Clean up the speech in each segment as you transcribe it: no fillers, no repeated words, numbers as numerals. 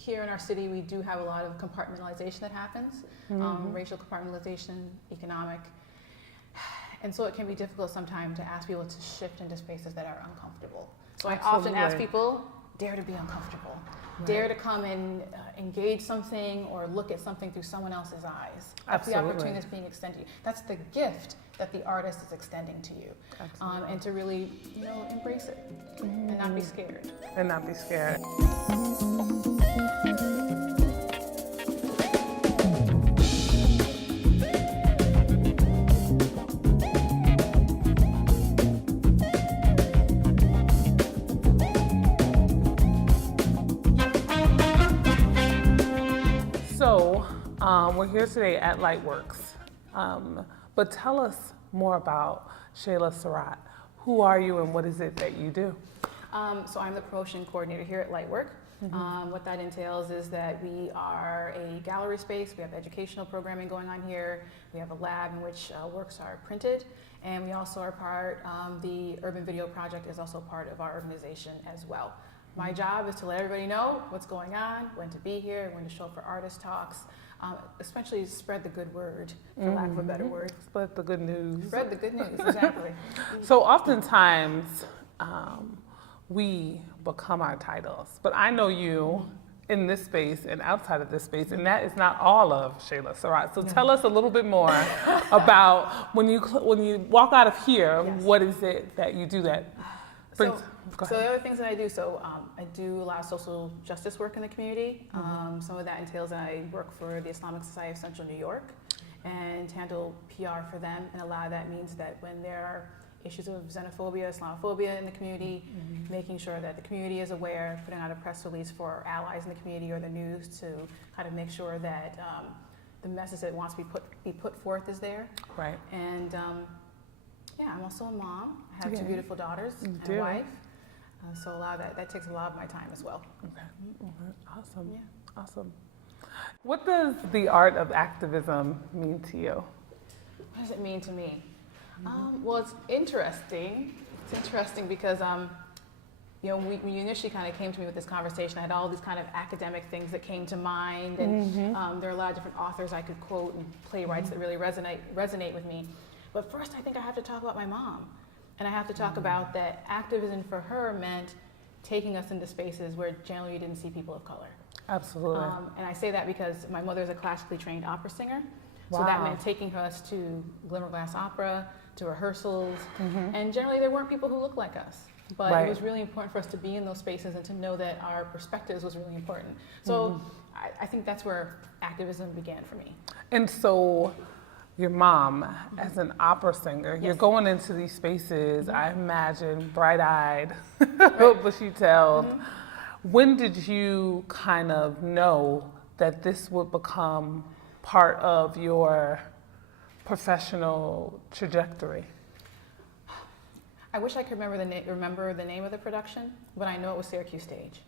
Here in our city, we do have a lot of compartmentalization that happens, racial compartmentalization, economic. And so it can be difficult sometimes to ask people to shift into spaces that are uncomfortable. So I often ask people, dare to be uncomfortable. Right. Dare to come and engage something or look at something through someone else's eyes. That's the opportunity that's being extended to you. That's the gift that the artist is extending to you. And to really, embrace it and not be scared. And not be scared. So, we're here today at Lightworks, but tell us more about Shayla Surratt. Who are you and what is it that you do? So I'm the promotion coordinator here at Lightwork. What that entails is that we are a gallery space. We have educational programming going on here. We have a lab in which works are printed, and we also are part, the Urban Video Project is also part of our organization as well. My job is to let everybody know what's going on, when to be here, when to show up for artist talks, especially spread the good word, for lack of a better word. Spread the good news. Spread the good news, exactly. So oftentimes, we become our titles, but I know you in this space and outside of this space, and that is not all of Shayla Surratt. So tell us a little bit more about when you walk out of here, what is it that you do that brings... So the other things that I do, I do a lot of social justice work in the community. Some of that entails that I work for the Islamic Society of Central New York and handle PR for them. And a lot of that means that when there are issues of xenophobia, Islamophobia in the community, making sure that the community is aware, putting out a press release for allies in the community or the news to kind of make sure that the message that wants to be put forth is there. Right. And I'm also a mom. I have two beautiful daughters and a wife. So a lot of that takes a lot of my time as well. Okay. Awesome. Yeah. Awesome. What does the art of activism mean to you? What does it mean to me? Well, it's interesting. It's interesting because, when you initially kind of came to me with this conversation, I had all these kind of academic things that came to mind, and there are a lot of different authors I could quote and playwrights that really resonate with me. But first, I think I have to talk about my mom. And I have to talk about that activism for her meant taking us into spaces where generally you didn't see people of color. Absolutely. And I say that because my mother is a classically trained opera singer. Wow. So that meant taking us to Glimmerglass Opera, to rehearsals. And generally there weren't people who looked like us. But it was really important for us to be in those spaces and to know that our perspectives was really important. So I think that's where activism began for me. And so your mom, as an opera singer, you're going into these spaces, I imagine, bright-eyed, bushy-tailed. When did you kind of know that this would become part of your professional trajectory? I wish I could remember the name of the production, but I know it was Syracuse Stage.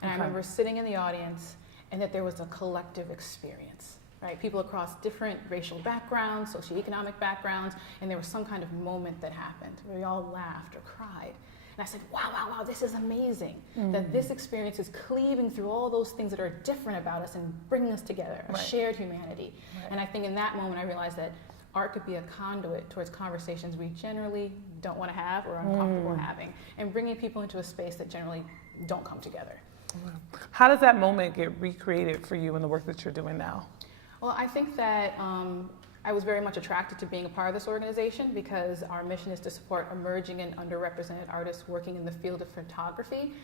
And I remember sitting in the audience and that there was a collective experience. Right? People across different racial backgrounds, socioeconomic backgrounds, and there was some kind of moment that happened where we all laughed or cried. And I said, wow, this is amazing. That this experience is cleaving through all those things that are different about us and bringing us together, a shared humanity. And I think in that moment I realized that art could be a conduit towards conversations we generally don't want to have or are uncomfortable having, and bringing people into a space that generally don't come together. How does that moment get recreated for you in the work that you're doing now? Well, I think that I was very much attracted to being a part of this organization because our mission is to support emerging and underrepresented artists working in the field of photography.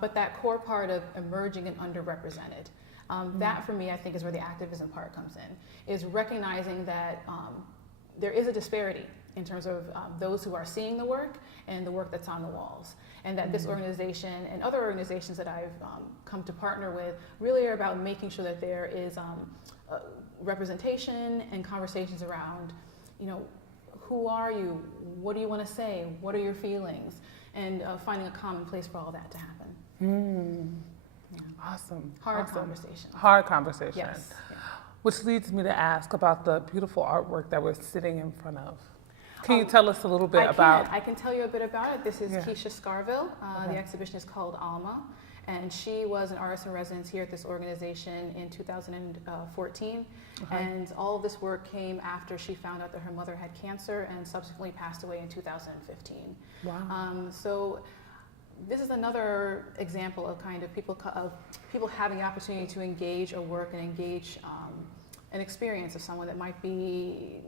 But that core part of emerging and underrepresented, that for me I think is where the activism part comes in, is recognizing that there is a disparity in terms of those who are seeing the work and the work that's on the walls. And that this organization and other organizations that I've come to partner with really are about making sure that there is representation and conversations around, who are you? What do you want to say? What are your feelings? And finding a common place for all that to happen. Awesome. Hard conversation. Hard conversation. Yes. Yeah. Which leads me to ask about the beautiful artwork that we're sitting in front of. Can you tell us a little bit about? I can tell you a bit about it. This is Keisha Scarville. The exhibition is called Alma. And she was an artist in residence here at this organization in 2014. And all of this work came after she found out that her mother had cancer and subsequently passed away in 2015. Wow. So this is another example of kind of people having the opportunity to engage or work and engage an experience of someone that might be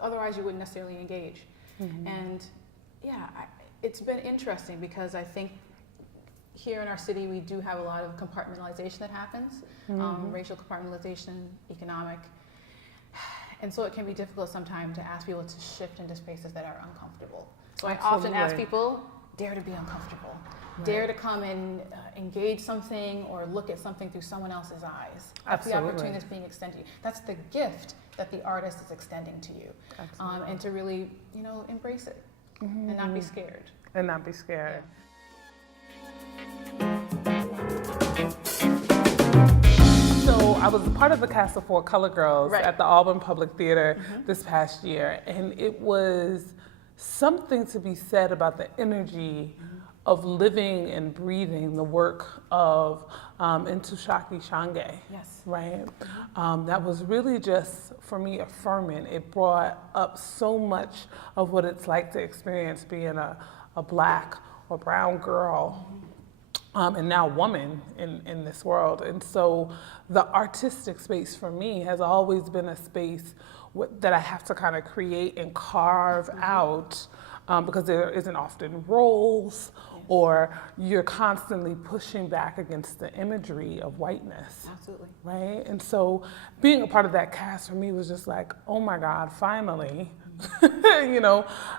otherwise you wouldn't necessarily engage. And yeah, it's been interesting because I think here in our city we do have a lot of compartmentalization that happens, racial compartmentalization, economic, and so it can be difficult sometimes to ask people to shift into spaces that are uncomfortable. So I often ask people, dare to be uncomfortable. Right. Dare to come and engage something or look at something through someone else's eyes. That's the opportunity that's being extended to you. That's the gift that the artist is extending to you. And to really, embrace it and not be scared. And not be scared. So I was a part of the cast of 4 Color Girls at the Auburn Public Theater this past year, and it was something to be said about the energy of living and breathing the work of Ntozake Shange. Yes. Right? That was really just, for me, affirming. It brought up so much of what it's like to experience being a black or brown girl and now woman in this world. And so the artistic space for me has always been a space that I have to kind of create and carve out because there isn't often roles or you're constantly pushing back against the imagery of whiteness. Absolutely. Right? And so being a part of that cast for me was just like, oh my God, finally.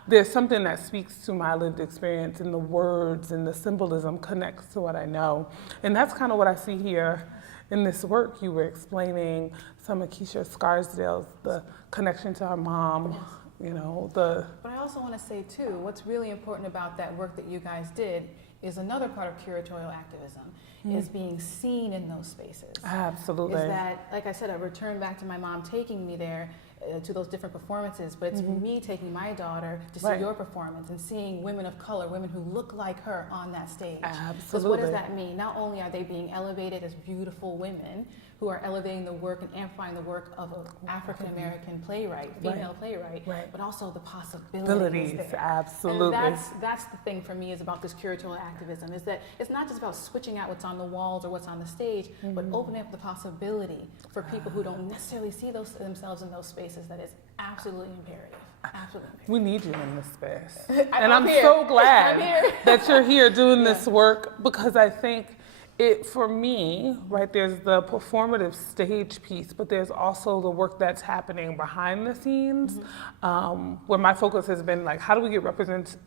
There's something that speaks to my lived experience, and the words and the symbolism connects to what I know. And that's kind of what I see here in this work. You were explaining some of Keisha Scarsdale's, the connection to her mom, But I also want to say too, what's really important about that work that you guys did is another part of curatorial activism is being seen in those spaces. Absolutely. Is that, like I said, I returned back to my mom taking me there to those different performances, but it's me taking my daughter to see your performance and seeing women of color, women who look like her on that stage. Absolutely. Because what does that mean? Not only are they being elevated as beautiful women who are elevating the work and amplifying the work of an African-American playwright, female playwright, but also the possibilities there. Absolutely. And that's the thing for me is about this curatorial activism, is that it's not just about switching out what's on the walls or what's on the stage, but opening up the possibility for people who don't necessarily see themselves in those spaces. That is absolutely imperative. Absolutely imperative. We need you in this space. And I'm so glad that you're here doing this work, because I think it, for me, right, there's the performative stage piece, but there's also the work that's happening behind the scenes, where my focus has been like, how do we get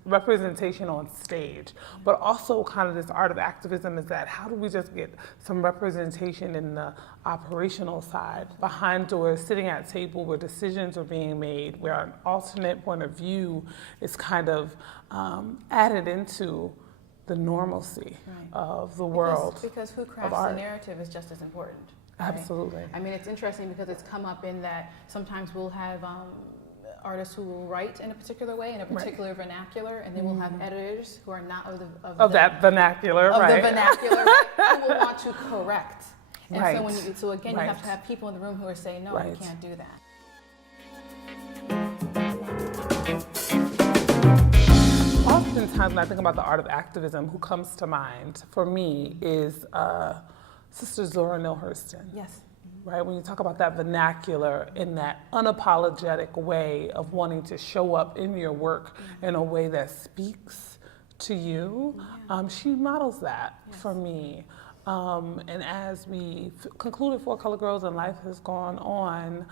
representation on stage? But also kind of this art of activism is that how do we just get some representation in the operational side, behind doors, sitting at a table where decisions are being made, where an alternate point of view is kind of added into the normalcy of the world. Because who crafts the narrative is just as important. Right? Absolutely. I mean, it's interesting because it's come up in that sometimes we'll have artists who will write in a particular way, in a particular vernacular, and then we'll have editors who are not of that vernacular, the vernacular, who will want to correct. And so again, you have to have people in the room who are saying, no, you can't do that. Oftentimes when I think about the art of activism, who comes to mind for me is Sister Zora Neale Hurston. Yes. Right, when you talk about that vernacular in that unapologetic way of wanting to show up in your work in a way that speaks to you, she models that for me. And as we concluded 4 Color Girls and life has gone on,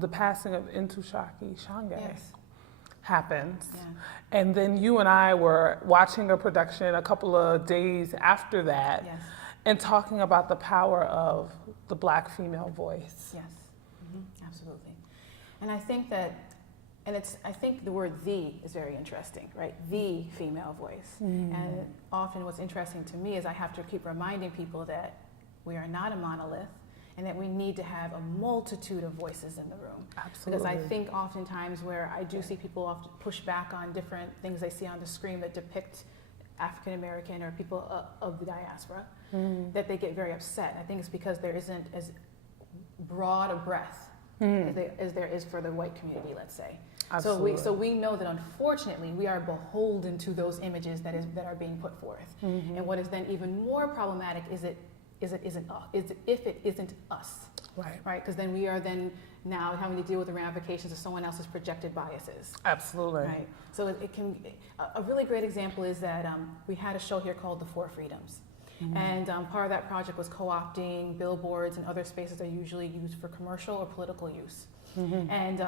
the passing of Ntozake Shange happens. And then you and I were watching a production a couple of days after that and talking about the power of the Black female voice. Yes, absolutely. And I think that, I think the word "the" is very interesting, right? The female voice. And often what's interesting to me is I have to keep reminding people that we are not a monolith and that we need to have a multitude of voices in the room. Absolutely. Because I think oftentimes where I do see people often push back on different things they see on the screen that depict African American or people of the diaspora, that they get very upset. I think it's because there isn't as broad a breadth as there is for the white community, let's say. Absolutely. So we know that unfortunately we are beholden to those images that are being put forth. And what is then even more problematic is if it isn't us. Right? Because then we are then now having to deal with the ramifications of someone else's projected biases. Absolutely. Right. So it can. A really great example is that we had a show here called The Four Freedoms. And part of that project was co-opting billboards and other spaces that are usually used for commercial or political use. And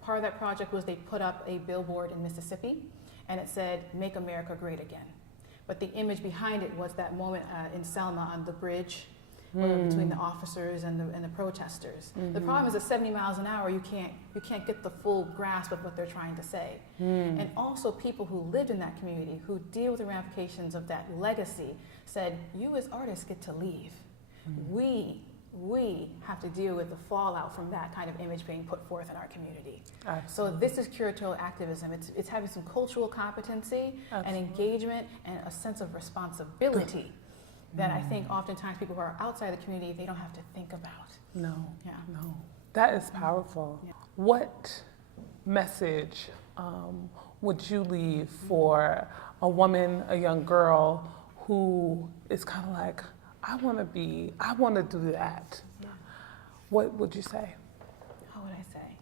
part of that project was they put up a billboard in Mississippi, and it said, "Make America Great Again." But the image behind it was that moment in Selma on the bridge between the officers and the protesters. The problem is at 70 miles an hour, you can't get the full grasp of what they're trying to say. And also people who lived in that community, who deal with the ramifications of that legacy, said, you as artists get to leave. We have to deal with the fallout from that kind of image being put forth in our community. So this is curatorial activism. It's having some cultural competency and engagement and a sense of responsibility that I think oftentimes people who are outside the community, they don't have to think about. No. That is powerful. What message would you leave for a woman, a young girl who is kind of like, I want to do that? What would you say? How would I say?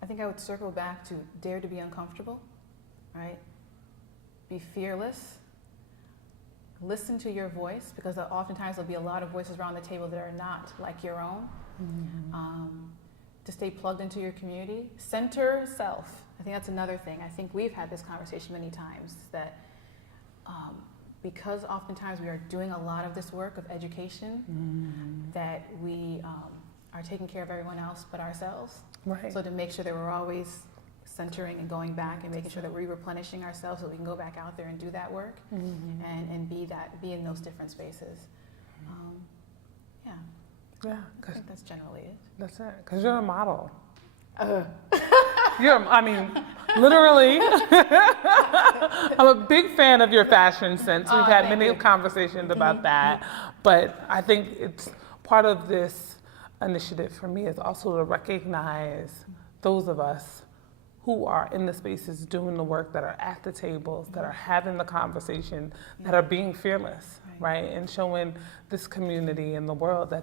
I think I would circle back to dare to be uncomfortable, right? Be fearless. Listen to your voice, because oftentimes there'll be a lot of voices around the table that are not like your own. To stay plugged into your community. Center self. I think that's another thing. I think we've had this conversation many times, that because oftentimes we are doing a lot of this work of education, that we are taking care of everyone else but ourselves. Right. So to make sure that we're always centering and going back and making sure that we're replenishing ourselves so we can go back out there and do that work and be in those different spaces. I think that's generally it. That's it, because you're a model. Literally. I'm a big fan of your fashion sense. We've had many conversations about that, but I think it's part of this initiative for me is also to recognize those of us who are in the spaces doing the work, that are at the tables, that are having the conversation, that are being fearless, right? And showing this community and the world that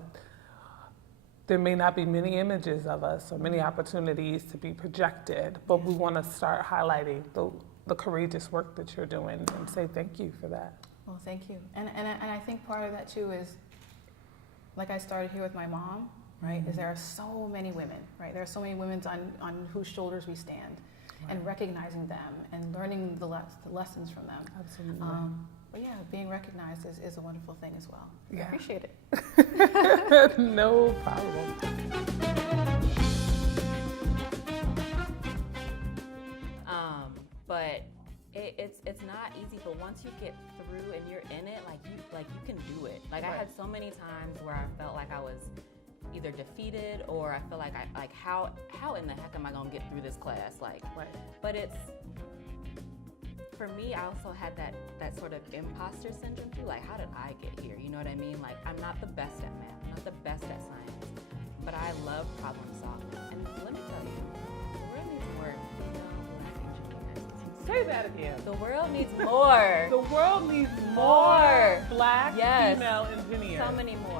there may not be many images of us or many opportunities to be projected, but we want to start highlighting the courageous work that you're doing and say thank you for that. Well, thank you. And I think part of that too is, like I started here with my mom, right, is there are so many women, right? There are so many women on whose shoulders we stand, and recognizing them and learning the lessons from them. Absolutely. But yeah, being recognized is a wonderful thing as well. Yeah. I appreciate it. No problem. But it's not easy. But once you get through and you're in it, you can do it. I had so many times where I felt like I was either defeated, or I feel like how in the heck am I gonna get through this class? But it's, for me, I also had that sort of imposter syndrome too. How did I get here? You know what I mean? I'm not the best at math, I'm not the best at science, but I love problem solving. And let me tell you, the world needs more female Black engineers. Say that again. The world needs more. The world needs more Black Yes. female engineers. So many more.